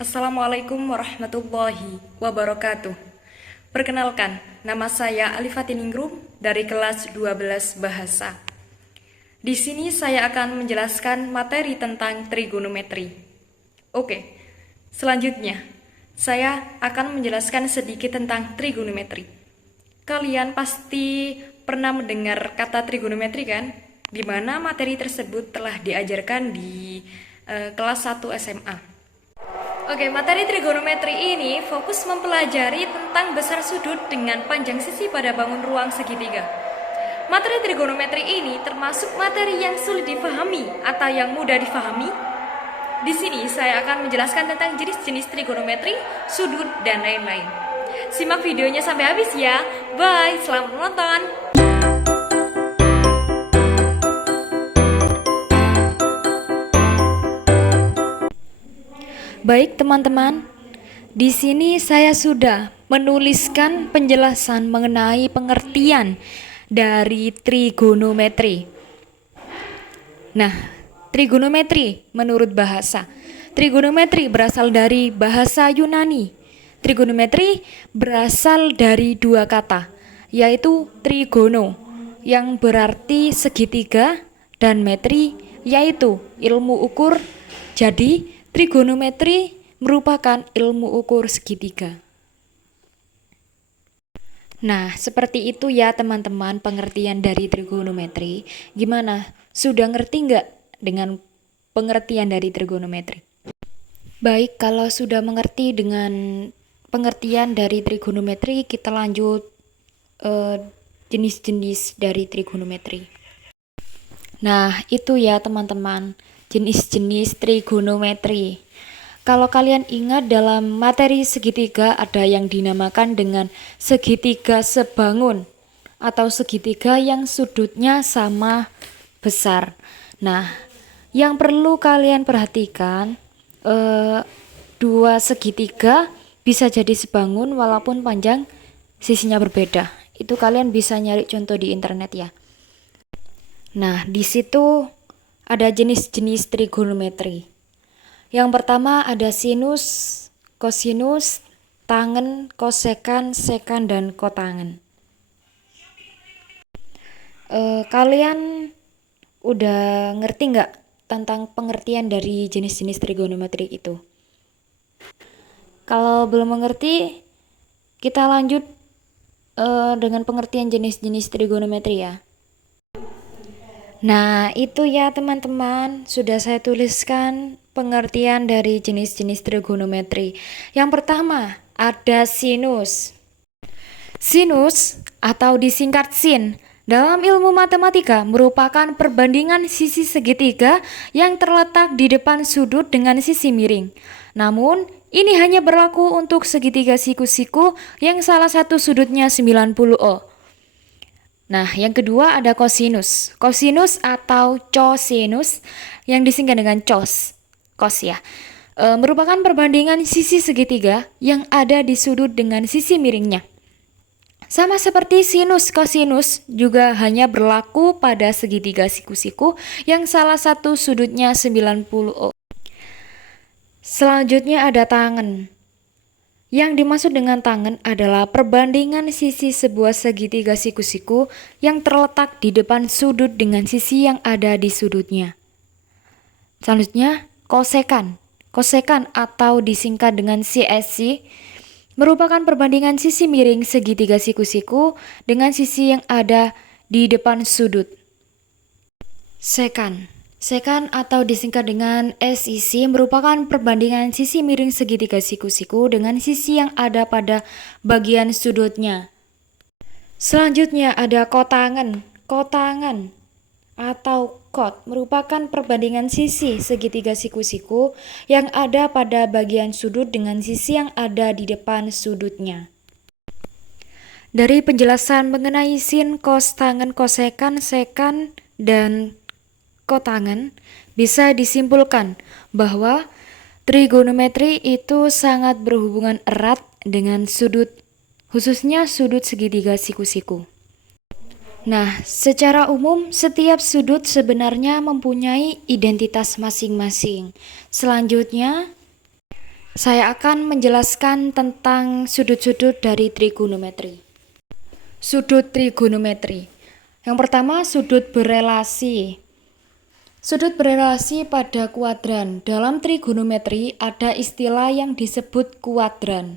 Assalamualaikum warahmatullahi wabarakatuh. Perkenalkan, nama saya Alifatiningrum dari kelas 12 Bahasa. Di sini saya akan menjelaskan materi tentang trigonometri. Selanjutnya, saya akan menjelaskan sedikit tentang trigonometri. Kalian pasti pernah mendengar kata trigonometri kan? Di mana materi tersebut telah diajarkan di kelas 1 SMA. Materi trigonometri ini fokus mempelajari tentang besar sudut dengan panjang sisi pada bangun ruang segitiga. Materi trigonometri ini termasuk materi yang sulit difahami atau yang mudah difahami. Di sini saya akan menjelaskan tentang jenis-jenis trigonometri, sudut, dan lain-lain. Simak videonya sampai habis ya. Bye, selamat menonton. Baik teman-teman, di sini saya sudah menuliskan penjelasan mengenai pengertian dari trigonometri. Nah, trigonometri menurut bahasa. Trigonometri berasal dari bahasa Yunani. Trigonometri berasal dari dua kata, yaitu trigono, yang berarti segitiga, dan metri, yaitu ilmu ukur. Jadi, trigonometri merupakan ilmu ukur segitiga. Nah, seperti itu ya teman-teman pengertian dari trigonometri. Gimana? Sudah ngerti nggak dengan pengertian dari trigonometri? Baik, kalau sudah mengerti dengan pengertian dari trigonometri, kita lanjut jenis-jenis dari trigonometri. Nah, itu ya teman-teman, jenis-jenis trigonometri. Kalau kalian ingat dalam materi segitiga ada yang dinamakan dengan segitiga sebangun atau segitiga yang sudutnya sama besar. Nah, yang perlu kalian perhatikan, dua segitiga bisa jadi sebangun walaupun panjang sisinya berbeda. Itu kalian bisa nyari contoh di internet ya. Nah, di situ ada jenis-jenis trigonometri. Yang pertama ada sinus, kosinus, tangen, kosekan, sekan, dan kotangen. Kalian udah ngerti nggak tentang pengertian dari jenis-jenis trigonometri itu? Kalau belum mengerti, kita lanjut dengan pengertian jenis-jenis trigonometri ya. Nah, itu ya teman-teman, sudah saya tuliskan pengertian dari jenis-jenis trigonometri. Yang pertama, ada sinus. Sinus atau disingkat sin dalam ilmu matematika merupakan perbandingan sisi segitiga yang terletak di depan sudut dengan sisi miring. Namun, ini hanya berlaku untuk segitiga siku-siku yang salah satu sudutnya 90°. Nah, yang kedua ada kosinus. Kosinus atau cosinus yang disingkat dengan cos ya. Merupakan perbandingan sisi segitiga yang ada di sudut dengan sisi miringnya. Sama seperti sinus, kosinus juga hanya berlaku pada segitiga siku-siku yang salah satu sudutnya 90°. Selanjutnya ada tangen. Yang dimaksud dengan tangen adalah perbandingan sisi sebuah segitiga siku-siku yang terletak di depan sudut dengan sisi yang ada di sudutnya. Selanjutnya, kosekan. Kosekan atau disingkat dengan CSC merupakan perbandingan sisi miring segitiga siku-siku dengan sisi yang ada di depan sudut. Sekan. Sekan atau disingkat dengan SIC merupakan perbandingan sisi miring segitiga siku-siku dengan sisi yang ada pada bagian sudutnya. Selanjutnya ada kotangen. Kotangen atau kot merupakan perbandingan sisi segitiga siku-siku yang ada pada bagian sudut dengan sisi yang ada di depan sudutnya. Dari penjelasan mengenai sin, kos, tangen, kosekan, sekan, dan kotangen, bisa disimpulkan bahwa trigonometri itu sangat berhubungan erat dengan sudut, khususnya sudut segitiga siku-siku. Nah, secara umum setiap sudut sebenarnya mempunyai identitas masing-masing. Selanjutnya, Saya akan menjelaskan tentang sudut-sudut dari trigonometri. Sudut trigonometri. Yang pertama, sudut berelasi. Sudut berelasi pada kuadran. Dalam trigonometri ada istilah yang disebut kuadran.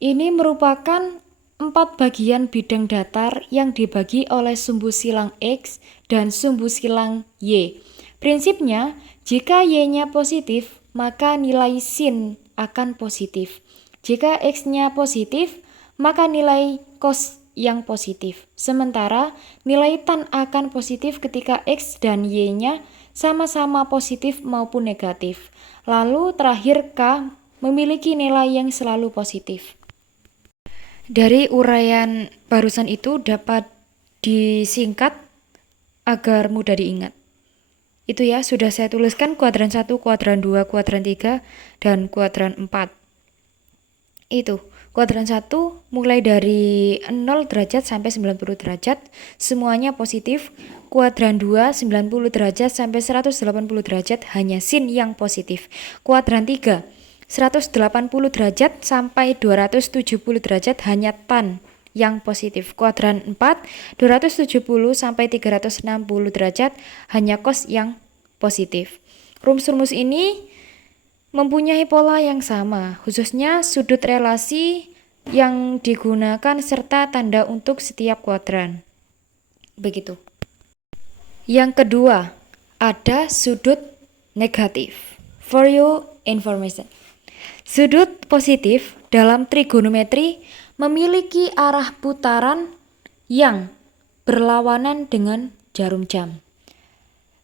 Ini merupakan 4 bagian bidang datar yang dibagi oleh sumbu silang X dan sumbu silang Y. Prinsipnya, jika Y-nya positif, maka nilai sin akan positif. Jika X-nya positif, maka nilai cos yang positif. Sementara nilai tan akan positif ketika X dan Y-nya sama-sama positif maupun negatif. Lalu terakhir K memiliki nilai yang selalu positif. Dari uraian barusan itu dapat disingkat agar mudah diingat. Itu ya, sudah saya tuliskan kuadran 1, kuadran 2, kuadran 3, dan kuadran 4. Itu, kuadran 1 mulai dari 0 derajat sampai 90 derajat, semuanya positif. Kuadran 2, 90 derajat sampai 180 derajat, hanya sin yang positif. Kuadran 3, 180 derajat sampai 270 derajat, hanya tan yang positif. Kuadran 4, 270 sampai 360 derajat, hanya cos yang positif. Rumus-rumus ini mempunyai pola yang sama, khususnya sudut relasi yang digunakan serta tanda untuk setiap kuadran. Begitu. Yang kedua, ada sudut negatif. For your information. Sudut positif dalam trigonometri memiliki arah putaran yang berlawanan dengan jarum jam.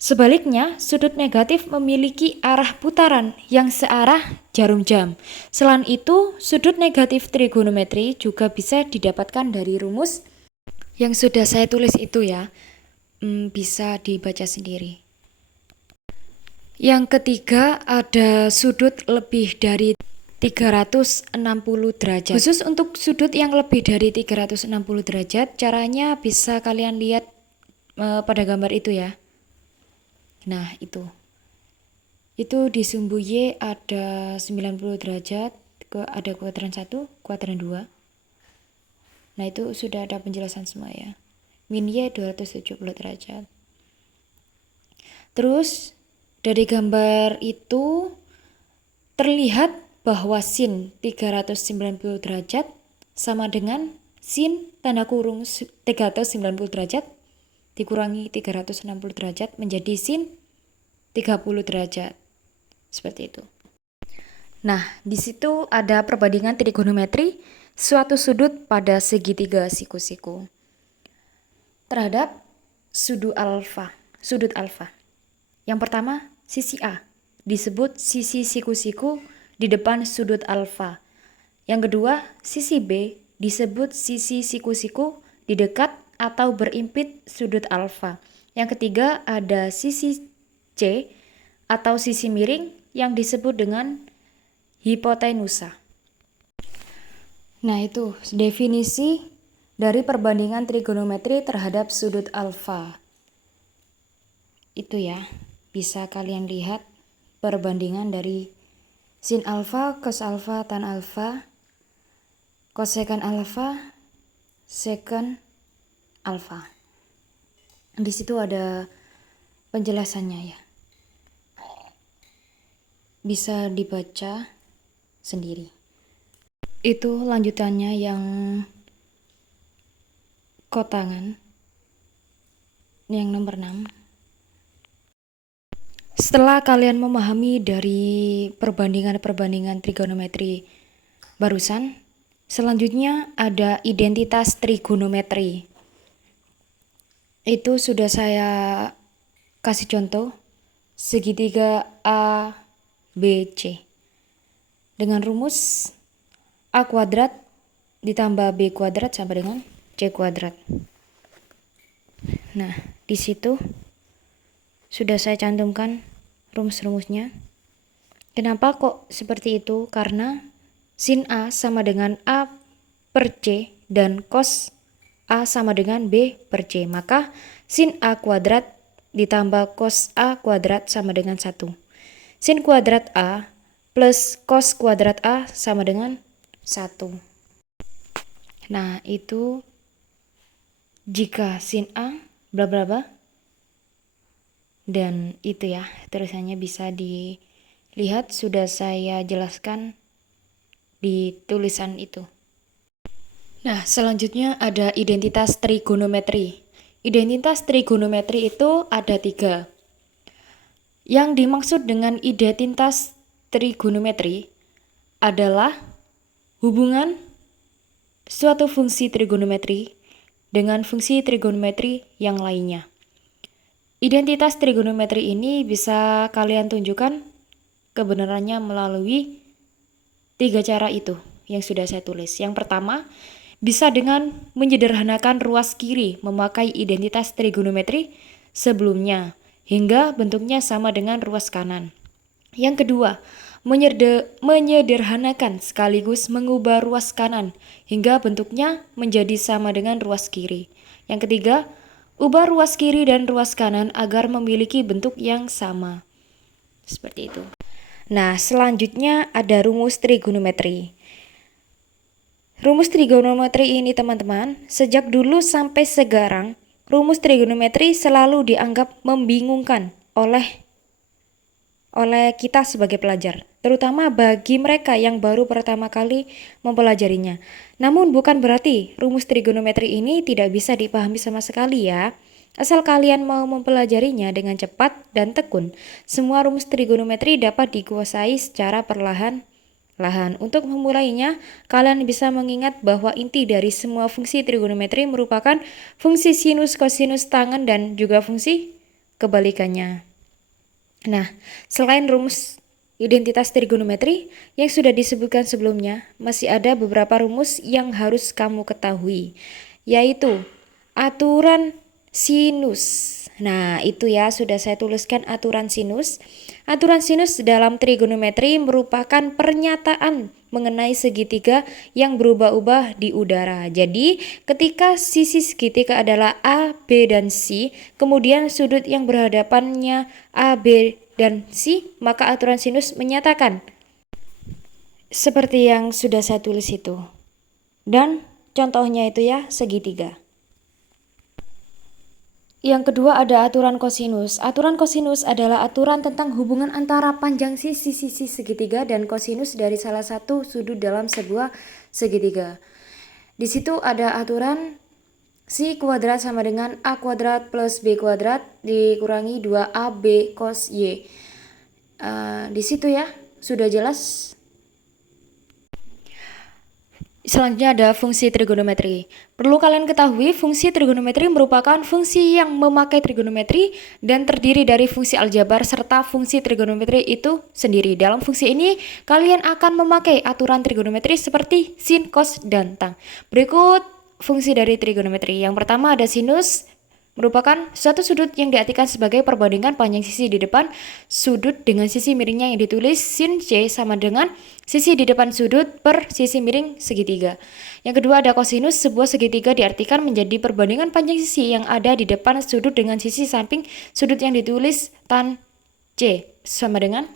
Sebaliknya, sudut negatif memiliki arah putaran yang searah jarum jam. Selain itu, sudut negatif trigonometri juga bisa didapatkan dari rumus yang sudah saya tulis itu ya. Bisa dibaca sendiri. Yang ketiga, ada sudut lebih dari 360 derajat. Khusus untuk sudut yang lebih dari 360 derajat, caranya bisa kalian lihat pada gambar itu ya. Nah, itu di sumbu Y ada 90 derajat, ada kuadran 1, kuadran 2. Nah, itu sudah ada penjelasan semua ya. Min Y 270 derajat. Terus, dari gambar itu terlihat bahwa sin 390 derajat sama dengan sin tanda kurung 390 derajat dikurangi 360 derajat menjadi sin 30 derajat. Seperti itu. Nah, di situ ada perbandingan trigonometri suatu sudut pada segitiga siku-siku terhadap sudut alfa. Yang pertama, sisi A disebut sisi siku-siku di depan sudut alfa. Yang kedua, sisi B disebut sisi siku-siku di dekat atau berimpit sudut alfa. Yang ketiga, ada sisi C atau sisi miring yang disebut dengan hipotenusa. Nah, itu definisi dari perbandingan trigonometri terhadap sudut alfa. Itu ya, bisa kalian lihat perbandingan dari sin alfa, cos alfa, tan alfa, kosekan alfa, secant alfa. Di situ ada penjelasannya ya. Bisa dibaca sendiri. Itu lanjutannya yang kotangan yang nomor 6. Setelah kalian memahami dari perbandingan trigonometri barusan, selanjutnya ada identitas trigonometri. Itu sudah saya kasih contoh segitiga A, B, C. Dengan rumus A kuadrat ditambah B kuadrat sama dengan C kuadrat. Nah, di situ sudah saya cantumkan rumus-rumusnya. Kenapa kok seperti itu? Karena sin A sama dengan A per C dan cos A sama dengan B per C. Maka sin A kuadrat ditambah cos A kuadrat sama dengan 1. Sin kuadrat A plus cos kuadrat A sama dengan 1. Nah, itu jika sin A bla bla bla. Dan itu ya, tulisannya bisa dilihat, sudah saya jelaskan di tulisan itu. Nah, selanjutnya ada identitas trigonometri. Identitas trigonometri itu ada 3. Yang dimaksud dengan identitas trigonometri adalah hubungan suatu fungsi trigonometri dengan fungsi trigonometri yang lainnya. Identitas trigonometri ini bisa kalian tunjukkan kebenarannya melalui 3 cara itu yang sudah saya tulis. Yang pertama, bisa dengan menyederhanakan ruas kiri memakai identitas trigonometri sebelumnya hingga bentuknya sama dengan ruas kanan. Yang kedua, menyederhanakan sekaligus mengubah ruas kanan hingga bentuknya menjadi sama dengan ruas kiri. Yang ketiga, ubah ruas kiri dan ruas kanan agar memiliki bentuk yang sama. Seperti itu. Nah, selanjutnya ada rumus trigonometri. Rumus trigonometri ini teman-teman, sejak dulu sampai sekarang, rumus trigonometri selalu dianggap membingungkan oleh kita sebagai pelajar, terutama bagi mereka yang baru pertama kali mempelajarinya. Namun bukan berarti rumus trigonometri ini tidak bisa dipahami sama sekali ya. Asal kalian mau mempelajarinya dengan cepat dan tekun, semua rumus trigonometri dapat dikuasai secara perlahan-lahan. Untuk memulainya, kalian bisa mengingat bahwa inti dari semua fungsi trigonometri merupakan fungsi sinus, kosinus, tangen, dan juga fungsi kebalikannya. Nah, selain rumus identitas trigonometri yang sudah disebutkan sebelumnya, masih ada beberapa rumus yang harus kamu ketahui, yaitu aturan sinus. Nah, itu ya, sudah saya tuliskan aturan sinus. Aturan sinus dalam trigonometri merupakan pernyataan mengenai segitiga yang berubah-ubah di udara. Jadi, ketika sisi segitiga adalah A, B, dan C, kemudian sudut yang berhadapannya A, B, dan C, maka aturan sinus menyatakan seperti yang sudah saya tulis itu. Dan contohnya itu ya, segitiga. Yang kedua ada aturan kosinus. Aturan kosinus adalah aturan tentang hubungan antara panjang sisi segitiga dan kosinus dari salah satu sudut dalam sebuah segitiga. Di situ ada aturan C kuadrat sama dengan A kuadrat plus B kuadrat dikurangi 2AB cos Y. Di situ ya, sudah jelas. Selanjutnya ada fungsi trigonometri. Perlu kalian ketahui, fungsi trigonometri merupakan fungsi yang memakai trigonometri dan terdiri dari fungsi aljabar serta fungsi trigonometri itu sendiri. Dalam fungsi ini, kalian akan memakai aturan trigonometri seperti sin, cos, dan tang. Berikut fungsi dari trigonometri. Yang pertama ada sinus, merupakan suatu sudut yang diartikan sebagai perbandingan panjang sisi di depan sudut dengan sisi miringnya yang ditulis sin C sama dengan sisi di depan sudut per sisi miring segitiga. Yang kedua ada kosinus, sebuah segitiga diartikan menjadi perbandingan panjang sisi yang ada di depan sudut dengan sisi samping sudut yang ditulis tan C sama dengan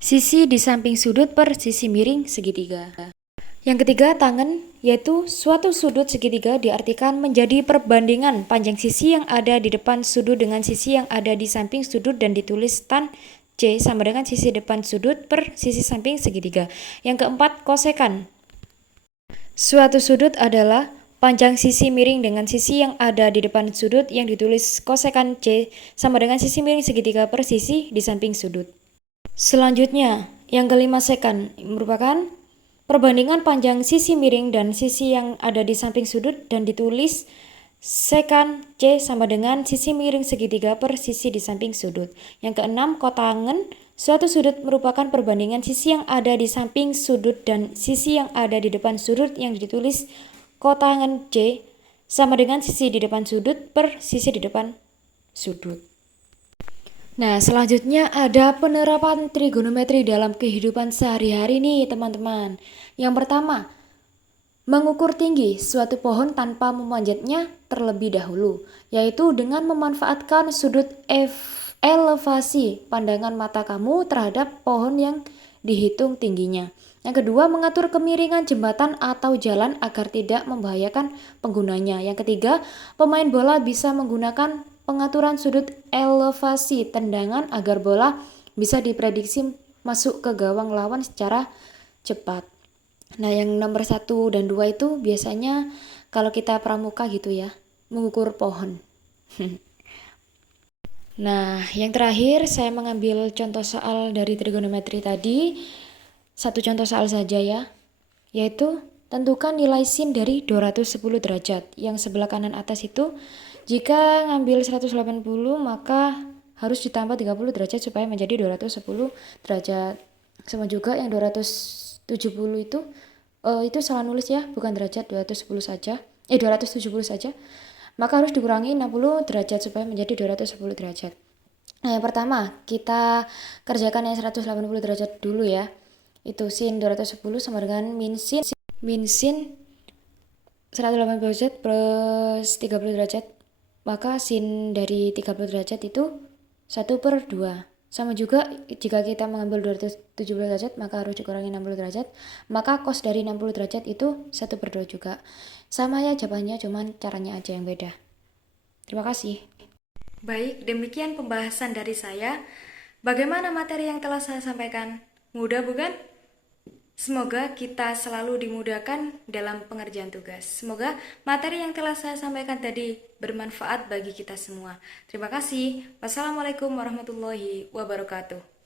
sisi di samping sudut per sisi miring segitiga. Yang ketiga, tangen, yaitu suatu sudut segitiga diartikan menjadi perbandingan panjang sisi yang ada di depan sudut dengan sisi yang ada di samping sudut dan ditulis tan C sama dengan sisi depan sudut per sisi samping segitiga. Yang keempat, kosekan. Suatu sudut adalah panjang sisi miring dengan sisi yang ada di depan sudut yang ditulis kosekan C sama dengan sisi miring segitiga per sisi di samping sudut. Selanjutnya, yang kelima, sekan, merupakan perbandingan panjang sisi miring dan sisi yang ada di samping sudut dan ditulis sekan C sama dengan sisi miring segitiga per sisi di samping sudut. Yang keenam, kotangen. Suatu sudut merupakan perbandingan sisi yang ada di samping sudut dan sisi yang ada di depan sudut yang ditulis kotangen C sama dengan sisi di depan sudut per sisi di depan sudut. Nah, selanjutnya ada penerapan trigonometri dalam kehidupan sehari-hari nih teman-teman. Yang pertama, mengukur tinggi suatu pohon tanpa memanjatnya terlebih dahulu, yaitu dengan memanfaatkan sudut elevasi pandangan mata kamu terhadap pohon yang dihitung tingginya. Yang kedua, mengatur kemiringan jembatan atau jalan agar tidak membahayakan penggunanya. Yang ketiga, pemain bola bisa menggunakan pengaturan sudut elevasi tendangan agar bola bisa diprediksi masuk ke gawang lawan secara cepat. Nah, yang nomor 1 dan 2 itu biasanya kalau kita pramuka gitu ya, mengukur pohon. Nah, yang terakhir saya mengambil contoh soal dari trigonometri tadi. Satu contoh soal saja ya, yaitu tentukan nilai sin dari 210 derajat. Yang sebelah kanan atas itu, jika ngambil 180 maka harus ditambah 30 derajat supaya menjadi 210 derajat. Sama juga yang 270 itu salah nulis ya, bukan derajat, 210 saja. 270 saja. Maka harus dikurangi 60 derajat supaya menjadi 210 derajat. Nah, yang pertama, kita kerjakan yang 180 derajat dulu ya. Itu sin 210 sama dengan min sin 180 derajat plus 30 derajat. Maka sin dari 30 derajat itu 1/2. Sama juga jika kita mengambil 270 derajat maka harus dikurangi 60 derajat. Maka cos dari 60 derajat itu 1/2 juga. Sama ya jawabannya, cuman caranya aja yang beda. Terima kasih. Baik, demikian pembahasan dari saya. Bagaimana materi yang telah saya sampaikan? Mudah bukan? Semoga kita selalu dimudahkan dalam pengerjaan tugas. Semoga materi yang telah saya sampaikan tadi bermanfaat bagi kita semua. Terima kasih. Wassalamualaikum warahmatullahi wabarakatuh.